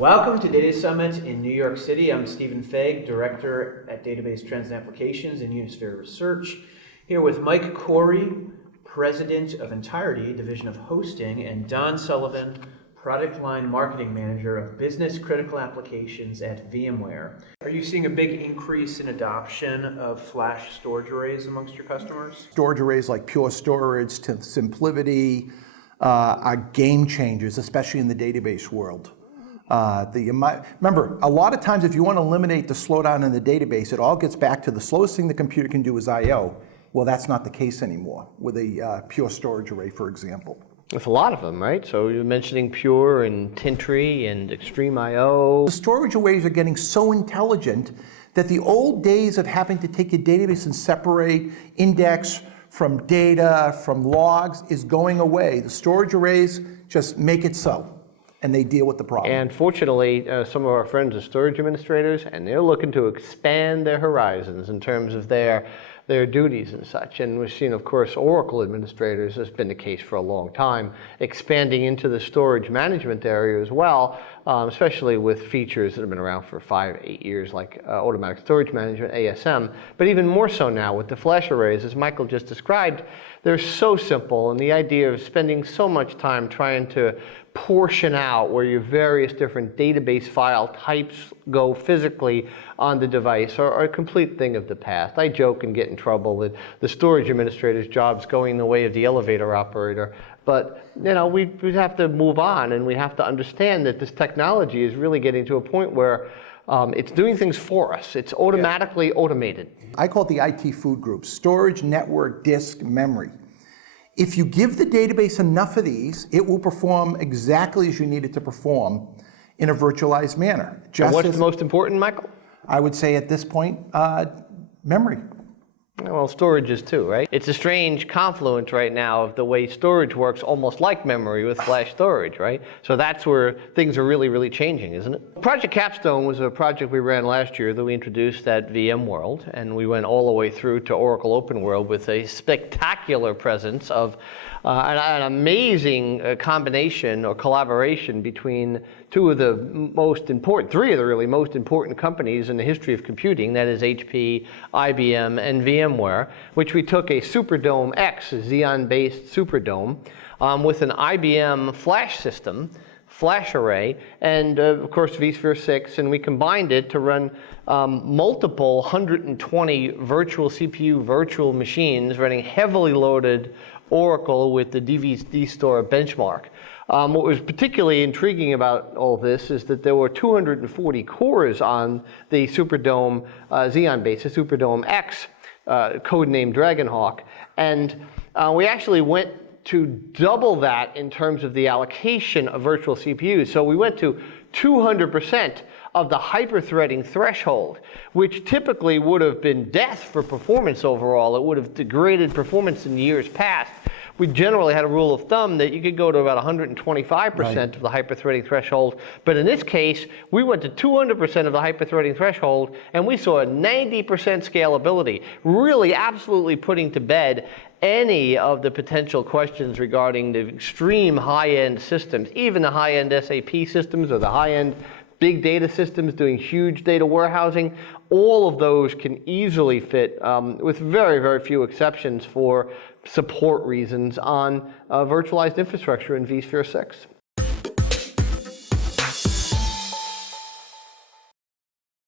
Welcome to Data Summit in New York City. I'm Stephen Fagg, Director at Database Trends and Applications in Unisphere Research, here with Mike Corey, President of Ntirety, Division of Hosting, and Don Sullivan, Product Line Marketing Manager of Business Critical Applications at VMware. Are you seeing a big increase in adoption of flash storage arrays amongst your customers? Storage arrays like Pure Storage to SimpliVity are game changers, especially in the database world. Remember, a lot of times if you want to eliminate the slowdown in the database, it all gets back to the slowest thing the computer can do is I/O. Well, that's not the case anymore with a Pure Storage array, for example. With a lot of them, right? So you're mentioning Pure and Ntirety and Extreme I/O. The storage arrays are getting so intelligent that the old days of having to take your database and separate index from data, from logs, is going away. The storage arrays just make it so, and they deal with the problem. And fortunately, some of our friends are storage administrators, and they're looking to expand their horizons in terms of their duties and such. And we've seen, of course, Oracle administrators, has been the case for a long time, expanding into the storage management area as well, especially with features that have been around for 5-8 years, like automatic storage management, ASM, but even more so now with the flash arrays, as Michael just described. They're so simple, and the idea of spending so much time trying to portion out where your various different database file types go physically on the device are a complete thing of the past. I joke and get in trouble that the storage administrator's job's going the way of the elevator operator. But you know, we have to move on, and we have to understand that this technology is really getting to a point where it's doing things for us. It's automatically automated. I call it the IT food group: storage, network, disk, memory. If you give the database enough of these, it will perform exactly as you need it to perform in a virtualized manner. And what's the most important, Michael? I would say at this point, memory. Well, storage is too, right? It's a strange confluence right now of the way storage works, almost like memory with flash storage, right? So that's where things are really, really changing, isn't it? Project Capstone was a project we ran last year that we introduced at VMworld, and we went all the way through to Oracle OpenWorld with a spectacular presence of an amazing combination or collaboration between three of the really most important companies in the history of computing, that is HP, IBM, and VMware, which we took a Superdome X, a Xeon-based Superdome, with an IBM flash system, flash array, and of course vSphere 6, and we combined it to run multiple 120 virtual CPU virtual machines running heavily loaded Oracle with the DVD store benchmark. What was particularly intriguing about all this is that there were 240 cores on the Superdome Xeon-based, the Superdome X, codenamed Dragonhawk, and we actually went to double that in terms of the allocation of virtual CPUs. So we went to 200% of the hyper-threading threshold, which typically would have been death for performance overall. It would have degraded performance in years past. We generally had a rule of thumb that you could go to about 125% of the hyper-threading threshold, but in this case, we went to 200% of the hyper-threading threshold, and we saw a 90% scalability, really absolutely putting to bed any of the potential questions regarding the extreme high-end systems, even the high-end SAP systems or the high-end big data systems doing huge data warehousing. All of those can easily fit, with very, very few exceptions for support reasons, on virtualized infrastructure in vSphere 6.